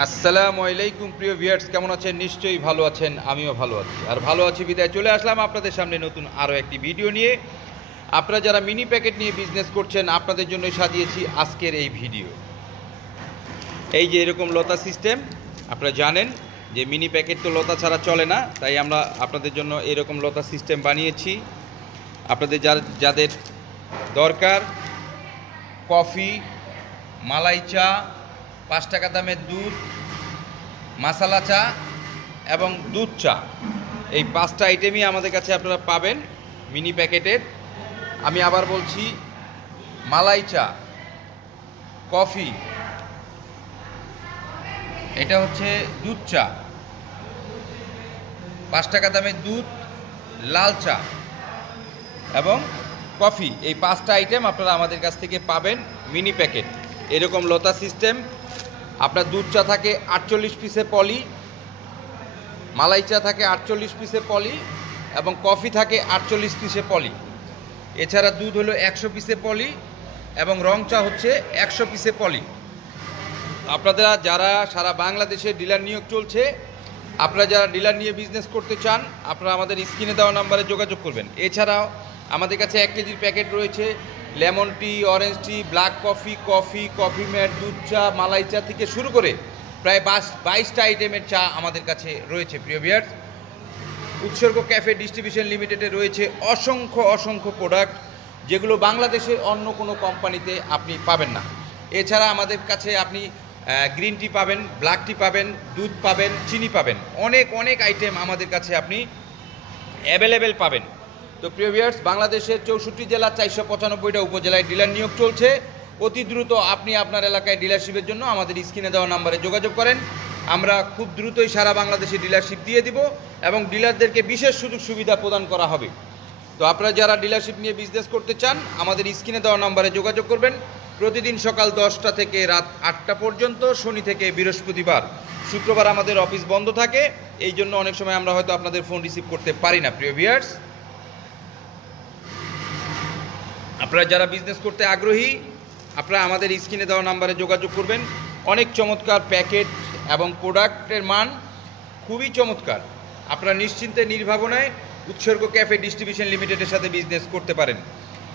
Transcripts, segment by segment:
আসসালামু আলাইকুম প্রিয় ভিউয়ার্স, কেমন আছেন? নিশ্চয়ই ভালো আছেন, আমিও ভালো আছি। আর ভালো আছি বিদায় চলে আসলাম আপনাদের সামনে নতুন আরও একটি ভিডিও নিয়ে। আপনারা যারা মিনি প্যাকেট নিয়ে বিজনেস করছেন, আপনাদের জন্য সাজিয়েছি আজকের এই ভিডিও। এই যে এরকম লতা সিস্টেম, আপনারা জানেন যে মিনি প্যাকেট তো লতা ছাড়া চলে না, তাই আমরা আপনাদের জন্য এরকম লতা সিস্টেম বানিয়েছি। আপনাদের যাদের দরকার কফি, মালাই চা, 5 টাকা দামের দুধ, মশালা চা এবং দুধ চা, এই 5টা আইটেমই আমাদের কাছে আপনারা পাবেন মিনি প্যাকেটের। আমি আবার বলছি, মালাই চা, কফি, এটা হচ্ছে দুধ চা, 5 টাকা দামের দুধ, লাল চা এবং কফি, এই 5টা আইটেম আপনারা আমাদের কাছ থেকে পাবেন মিনি প্যাকেট। এরকম লতা সিস্টেম। আপনার দুধ চা থাকে 48 পিসে পলি, মালাই চা থাকে 48 পিসে পলি এবং কফি থাকে 48 পিসে পলি। এছাড়া দুধ হলো 100 পিসে পলি এবং রং চা হচ্ছে 100 পিসে পলি। আপনারা যারা সারা বাংলাদেশে ডিলার নিয়োগ চলছে, আপনারা যারা ডিলার নিয়ে বিজনেস করতে চান, আপনারা আমাদের স্ক্রিনে দেওয়া নাম্বারে যোগাযোগ করবেন। এছাড়াও আমাদের কাছে 1 কেজির প্যাকেট রয়েছে লেমন টি, অরেঞ্জ টি, ব্ল্যাক কফি, কফি ম্যাট, দুধ চা, মালাই চা থেকে শুরু করে প্রায় 22টা আইটেমের চা আমাদের কাছে রয়েছে। প্রিয় ভিউয়ার্স, উৎসর্গ ক্যাফে ডিস্ট্রিবিউশন লিমিটেডে রয়েছে অসংখ্য প্রোডাক্ট, যেগুলো বাংলাদেশের অন্য কোনো কোম্পানিতে আপনি পাবেন না। এছাড়া আমাদের কাছে আপনি গ্রিন টি পাবেন, ব্ল্যাক টি পাবেন, দুধ পাবেন, চিনি পাবেন, অনেক আইটেম আমাদের কাছে আপনি অ্যাভেলেবেল পাবেন। তো প্রিয় ভিউয়ার্স, বাংলাদেশের 64 জেলা 495টা উপজেলায় ডিলার নিয়োগ চলছে। অতি দ্রুত আপনি আপনার এলাকায় ডিলারশিপের জন্য আমাদের স্ক্রিনে দেওয়া নাম্বারে যোগাযোগ করেন। আমরা খুব দ্রুতই সারা বাংলাদেশে ডিলারশিপ দিয়ে দিব এবং ডিলারদেরকে বিশেষ সুযোগ সুবিধা প্রদান করা হবে। তো আপনারা যারা ডিলারশিপ নিয়ে বিজনেস করতে চান, আমাদের স্ক্রিনে দেওয়া নাম্বারে যোগাযোগ করবেন। প্রতিদিন সকাল 10টা থেকে রাত 8টা পর্যন্ত, শনি থেকে বৃহস্পতিবার। শুক্রবার আমাদের অফিস বন্ধ থাকে, এই জন্য অনেক সময় আমরা হয়তো আপনাদের ফোন রিসিভ করতে পারি না। প্রিয় ভিউয়ার্স, আপনারা যারা বিজনেস করতে আগ্রহী, আপনারা আমাদের স্ক্রিনে দেওয়া নাম্বারে যোগাযোগ করবেন। অনেক চমৎকার প্যাকেট এবং প্রোডাক্টের মান খুবই চমৎকার। আপনারা নিশ্চিন্তে নির্ভাবনায় উৎসর্গ ক্যাফে ডিস্ট্রিবিউশন লিমিটেডের সাথে বিজনেস করতে পারেন।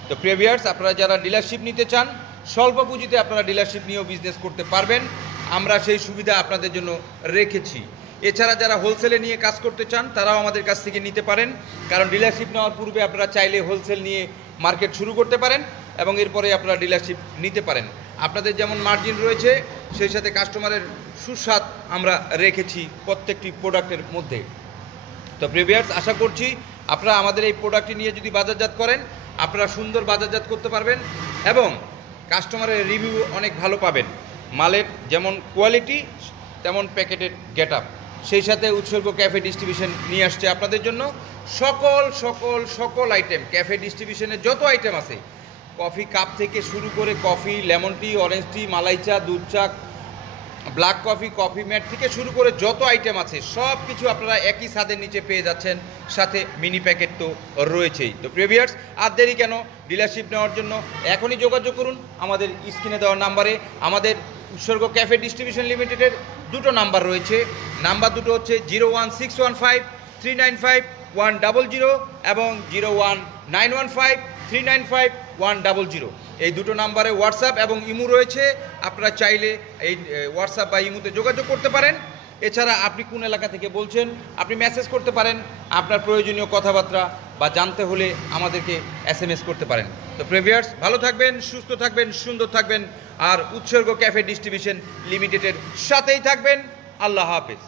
তো প্রিয় ভিউয়ার্স, আপনারা যারা ডিলারশিপ নিতে চান, স্বল্প পুঁজিতে আপনারা ডিলারশিপ নিয়েও বিজনেস করতে পারবেন। আমরা সেই সুবিধা আপনাদের জন্য রেখেছি। এছাড়া যারা হোলসেলে নিয়ে কাজ করতে চান, তারাও আমাদের কাছ থেকে নিতে পারেন, কারণ ডিলারশিপ নেওয়ার পূর্বে আপনারা চাইলে হোলসেল নিয়ে মার্কেট শুরু করতে পারেন এবং এরপরে আপনারা ডিলারশিপ নিতে পারেন। আপনাদের যেমন মার্জিন রয়েছে, সেই সাথে কাস্টমারের সুস্বাদ আমরা রেখেছি প্রত্যেকটি প্রোডাক্টের মধ্যে। তো প্রিয় ভিউয়ার্স, আশা করছি আপনারা আমাদের এই প্রোডাক্টটি নিয়ে যদি বাজারজাত করেন, আপনারা সুন্দর বাজারজাত করতে পারবেন এবং কাস্টমারের রিভিউ অনেক ভালো পাবেন। মালের যেমন কোয়ালিটি, তেমন প্যাকেটের গেট আপ। সেই সাথে উৎসর্গ ক্যাফে ডিস্ট্রিবিউশন নিয়ে আসছে আপনাদের জন্য সকল আইটেম। ক্যাফে ডিস্ট্রিবিউশনের যত আইটেম আছে, কফি কাপ থেকে শুরু করে কফি, লেমন টি, অরেঞ্জ টি, মালাই চা, দুধ চা, ব্ল্যাক কফি, কফি ম্যাট থেকে শুরু করে যত আইটেম আছে, সব কিছু আপনারা একই ছাদের নিচে পেয়ে যাচ্ছেন। সাথে মিনি প্যাকেট তো রয়েছেই। তো প্রিয় ভিউয়ার্স, আর দেরি কেন? ডিলারশিপ নেওয়ার জন্য এখনই যোগাযোগ করুন আমাদের স্ক্রিনে দেওয়ার নাম্বারে। আমাদের উৎসর্গ ক্যাফে ডিস্ট্রিবিউশন লিমিটেডের দুটো নাম্বার রয়েছে। নাম্বার দুটো হচ্ছে 01615395100 এবং 01915395100। এই দুটো নাম্বারে হোয়াটসঅ্যাপ এবং ইমো রয়েছে। আপনারা চাইলে এই হোয়াটসঅ্যাপ বা ইমোতে যোগাযোগ করতে পারেন। এছাড়া আপনি কোন এলাকা থেকে বলছেন, আপনি মেসেজ করতে পারেন। আপনার প্রয়োজনীয় কথাবার্তা বা জানতে হলে আমাদেরকে SMS করতে পারেন। তো প্রিয় ভিউয়ার্স, ভালো থাকবেন, সুস্থ থাকবেন, সুন্দর থাকবেন আর উৎসর্গ ক্যাফে ডিস্ট্রিবিউশন লিমিটেডের সাথেই থাকবেন। আল্লাহ হাফেজ।